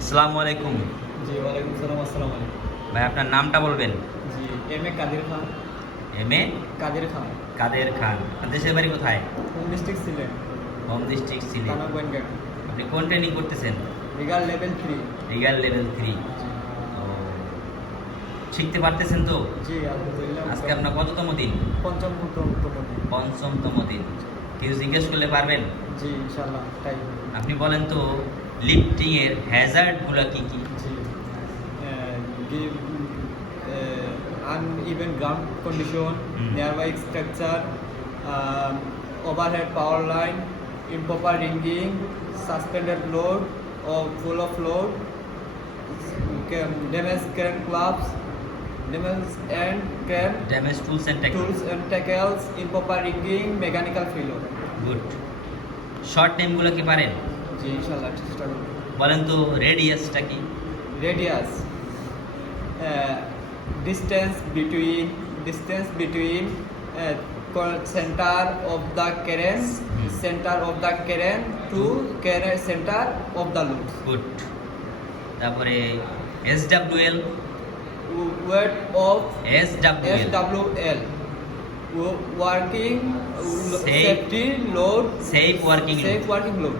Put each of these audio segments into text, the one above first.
আসসালামু আলাইকুম। জি ওয়ালাইকুম সালাম আসসালামু আলাইকুম। ভাই আপনার নামটা বলবেন? জি M A Kader Khan. M A? Kader Khan. Kader Khan? দেশের বাড়ি কোথায়? Home district Sylhet. Home district Sylhet. আপনি কোন ট্রেনিং করতেছেন? Rigger level three rigger level three শিখতে পারতেছেন তো? জি আজকে আপনার কততম দিন? পঞ্চম প্রথম পঞ্চমতম দিন। কিছু জিজ্ঞেস করলে পারবেন? আপনি বলেন তো লিফটিং এর হ্যাজার্ডগুলা কি কি? Ground condition nearby structure overhead power line improper ringing suspended load O full of load damage current clubs damaged and crane damage tools and technique tools and tackles, improper ringing, mechanical failure. Good short নেমগুলো কি পারেন জি ইনশাআল্লাহ চেষ্টা করব বলেন তো রেডিয়াসটা কি radius uh, distance between distance between uh, co- center of the current Hmm. center of the current to current center of the loop good তারপরে S W L weight of S W L SWL working lo- Safe. safety load safe working safe working load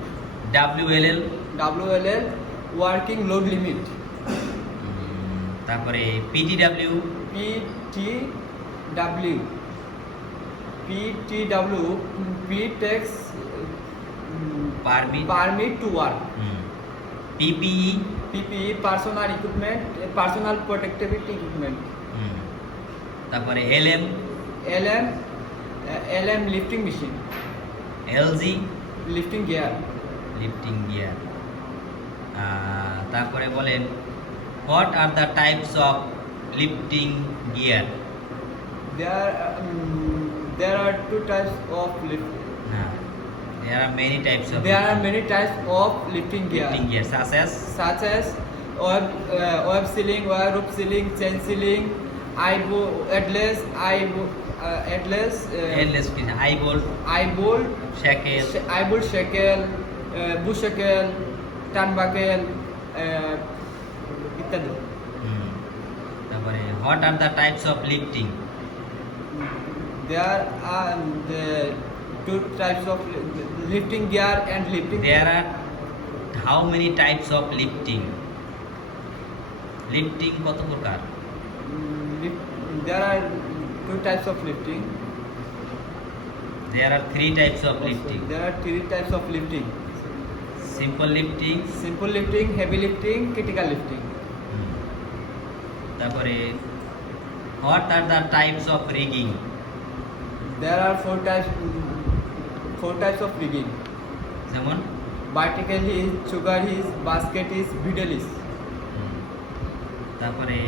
W L L WLL working load limit তারপরে PT W PTW. PTW. P takes mm, permit permit to work. PPE PPE personal equipment, uh, personal protective equipment. তারপরে L M LM, uh, LM lifting machine, LG lifting gear. Lifting gear তারপরে বলেন what are the types of lifting gear um, there are two types of lift. হ্যাঁ there are many types of There are many types of lifting gear. Lifting gear such as such as web, uh, web ceiling, wire rope ceiling, chain ceiling, eye bo- headless, eye bo- uh, headless, uh, এলএস কি eye bolt eye bolt, shackle sh- eye bolt shackle, uh, bush shackle, turnbuckle, uh, ইত্যাদি তারপরে what are the types of lifting There are um, the two types of li- lifting gear and lifting. There are how many types of lifting lifting কত প্রকার Mm, lift- there are two types of lifting. There are three types of lifting There are three types of lifting. Simple lifting simple lifting, heavy lifting, critical lifting. তারপরে what are the types of rigging There are four types, four types of rigging যেমন? Vertical is, choker is, basket is, beetle is. তারপরে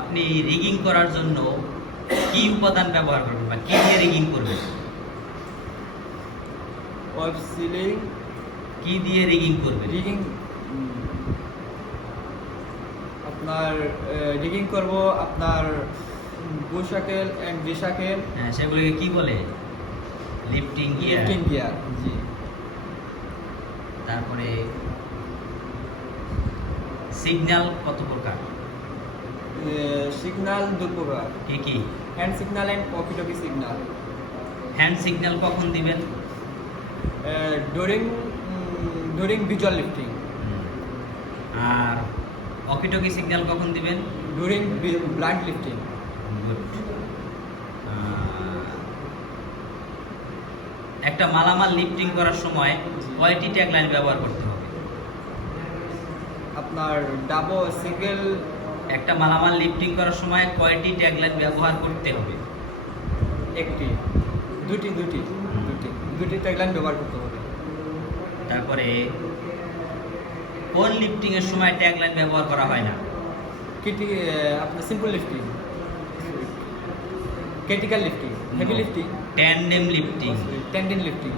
আপনি rigging করার জন্য কি উপাদান ব্যবহার করবেন বা কি দিয়ে রিগিং করবেন? ওয়েব সিলিং কি দিয়ে রিগিং করবেন? রিগিং আপনার রিগিং করব আপনার বুশাকেল অ্যান্ড বিশাকেল হ্যাঁ সেগুলোকে কি বলে? লিফটিং গিয়ার লিফটিং গিয়ার জি। তারপরে সিগন্যাল কত প্রকার? সিগনাল দু প্রকার। কি কি? Hand signal and walkie talkie signal hand signal কখন দিবেন? ডুরিং ডুরিং ভিজুয়াল লিফটিং আর অকিটকি সিগন্যাল কখন দিবেন? During blind lifting. একটা মালামাল লিফটিং করার সময় কয়টি ট্যাগ লাইন ব্যবহার করতে হবে। আপনার ডাবল সিঙ্গেল একটা মালামাল লিফটিং করার সময় কয়টি ট্যাগ লাইন ব্যবহার করতে হবে? একটি দুটি দুটি দুটি দুটি ট্যাগলাইন ব্যবহার করতে হবে। তারপরে কোন লিফটিং এর সময় ট্যাগ লাইন ব্যবহার করা হয় না? কিটি আপনার simple lifting critical lifting heavy lifting tandem lifting tandem lifting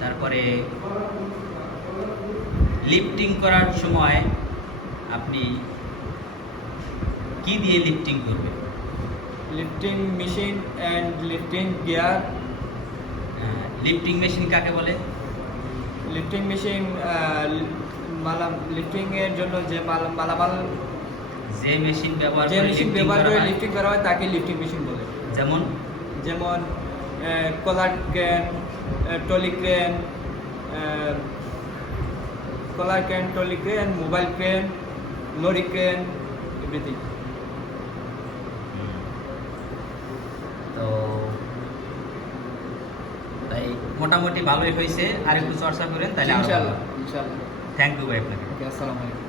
তারপরে লিফটিং করার সময় আপনি কি দিয়ে লিফটিং করবেন? Lifting machine and lifting gear lifting machine কাকে বলে? লিফটিং মেশিন মালা লিফটিং এর জন্য যে মাল- মালামাল যে মেশিন ব্যবহার যে মেশিন ব্যবহার করা হয়, লিফটিং করা হয় তাকে লিফটিং মেশিন বলে। যেমন? যেমন crawler crane trolley crane crawler crane trolley crane mobile crane lorry crane everything তো তাই মোটামুটি ভালোই হয়েছে। আর একটু চর্চা করেন তাহলে ইনশাআল্লাহ ইনশাআল্লাহ থ্যাংক ইউ ভাই আপনাকে। আসসালামু আলাইকুম।